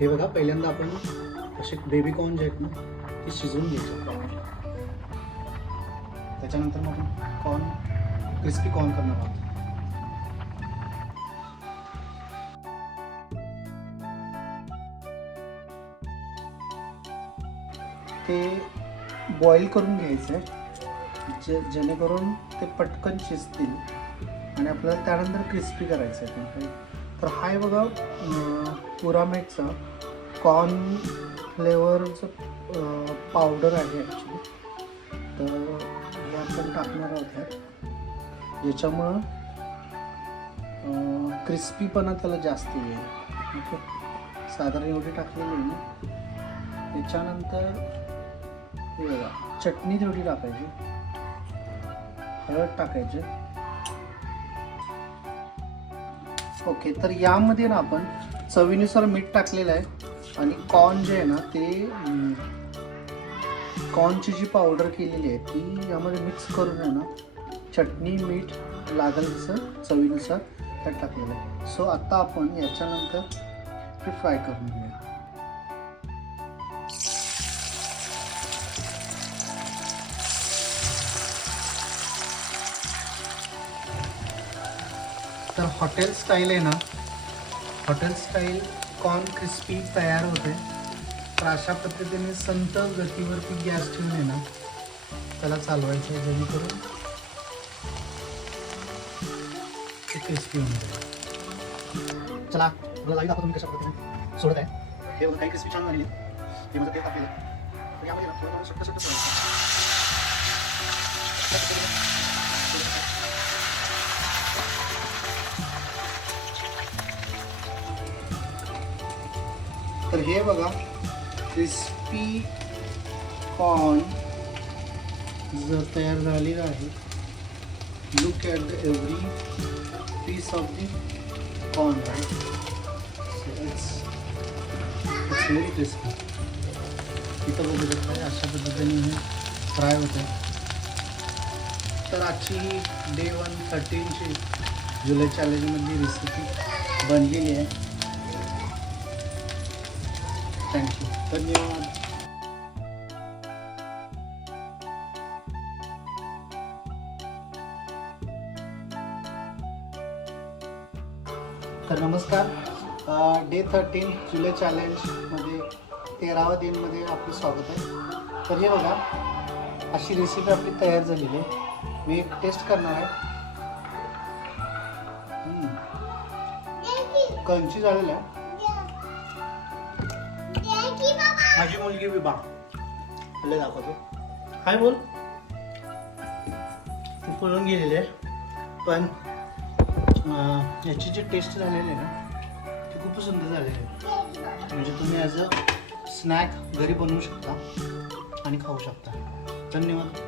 हे बघा, पहिल्यांदा आपण असे बेबी कॉर्न जे आहेत ना ते शिजवून घ्यायचे प्रॉपर. त्याच्यानंतर मग आपण कॉर्न क्रिस्पी कॉर्न करणार आहोत. ते बॉईल करून घ्यायचं आहे जेणेकरून ते पटकन शिजतील आणि आपल्याला त्यानंतर क्रिस्पी करायचं आहे. तर हा आहे बघा पुरामेटचा कॉर्न फ्लेवरचं पावडर आहे ॲक्च्युली. तर हे आपण टाकणार आहोत ह्यात, ज्याच्यामुळं क्रिस्पीपणा त्याला जास्त येईल. ओके, साधारण एवढी टाकलेली आहे ना. त्याच्यानंतर हे बघा, चटणी थोडी टाकायची, हळद टाकायची. ओके, तर यामध्ये ना आपण चवीनुसार मीठ टाकलेलं आहे आणि कॉर्न जे आहे ना ते कॉर्नची जी पावडर केलेली आहे ती यामध्ये मिक्स करून आहे ना चटणी मीठ लागेल तसं चवीनुसार त्यात टाकलेलं आहे. सो आता आपण याच्यानंतर ते फ्राय करून घेऊया. तर हॉटेल स्टाईल आहे ना, हॉटेल स्टाईल कॉर्न क्रिस्पी तयार होते. तर अशा पद्धतीने संत गतीवरती गॅस ठेवून आहे ना त्याला चालवायचं आहे, जेणेकरून ते क्रिस्पी होऊन जाईल. चला आपल्याला लाईव्ह दाखवतो मी कशा पद्धतीने सोडत आहे. हे काही क्रिस्पी छान झाली आहे. हे माझं ते टाकलेलं आहे. यामध्ये ना थोडं सुट्ट सुट्ट सोडायचं. तर हे बघा क्रिस्पी कॉर्न जर तयार झालेलं आहे. Look at the every piece of the corn, right. It's very crispy. इथं बघू शकता अशा पद्धतीने हे फ्राय होतं. तर आजची डे 113ची जुलै चॅलेंजमधली रेसिपी बनलेली आहे. थँक्यू, धन्यवाद. तर नमस्कार, डे 13 जुलै चॅलेंजमध्ये 13व्या दिनमध्ये आपलं स्वागत आहे. तर हे बघा, अशी रेसिपी आपली तयार झालेली आहे. मी एक टेस्ट करणार आहे. कंची झालेलं आहे. माझी मुलगी विभा आपल्याला दाखवतो. काय बोल, ती पळून गेलेली आहे. पण याची जी टेस्ट झालेली आहे ना ती खूप सुंदर झालेली आहे. म्हणजे तुम्ही ॲज अ स्नॅक घरी बनवू शकता आणि खाऊ शकता. धन्यवाद.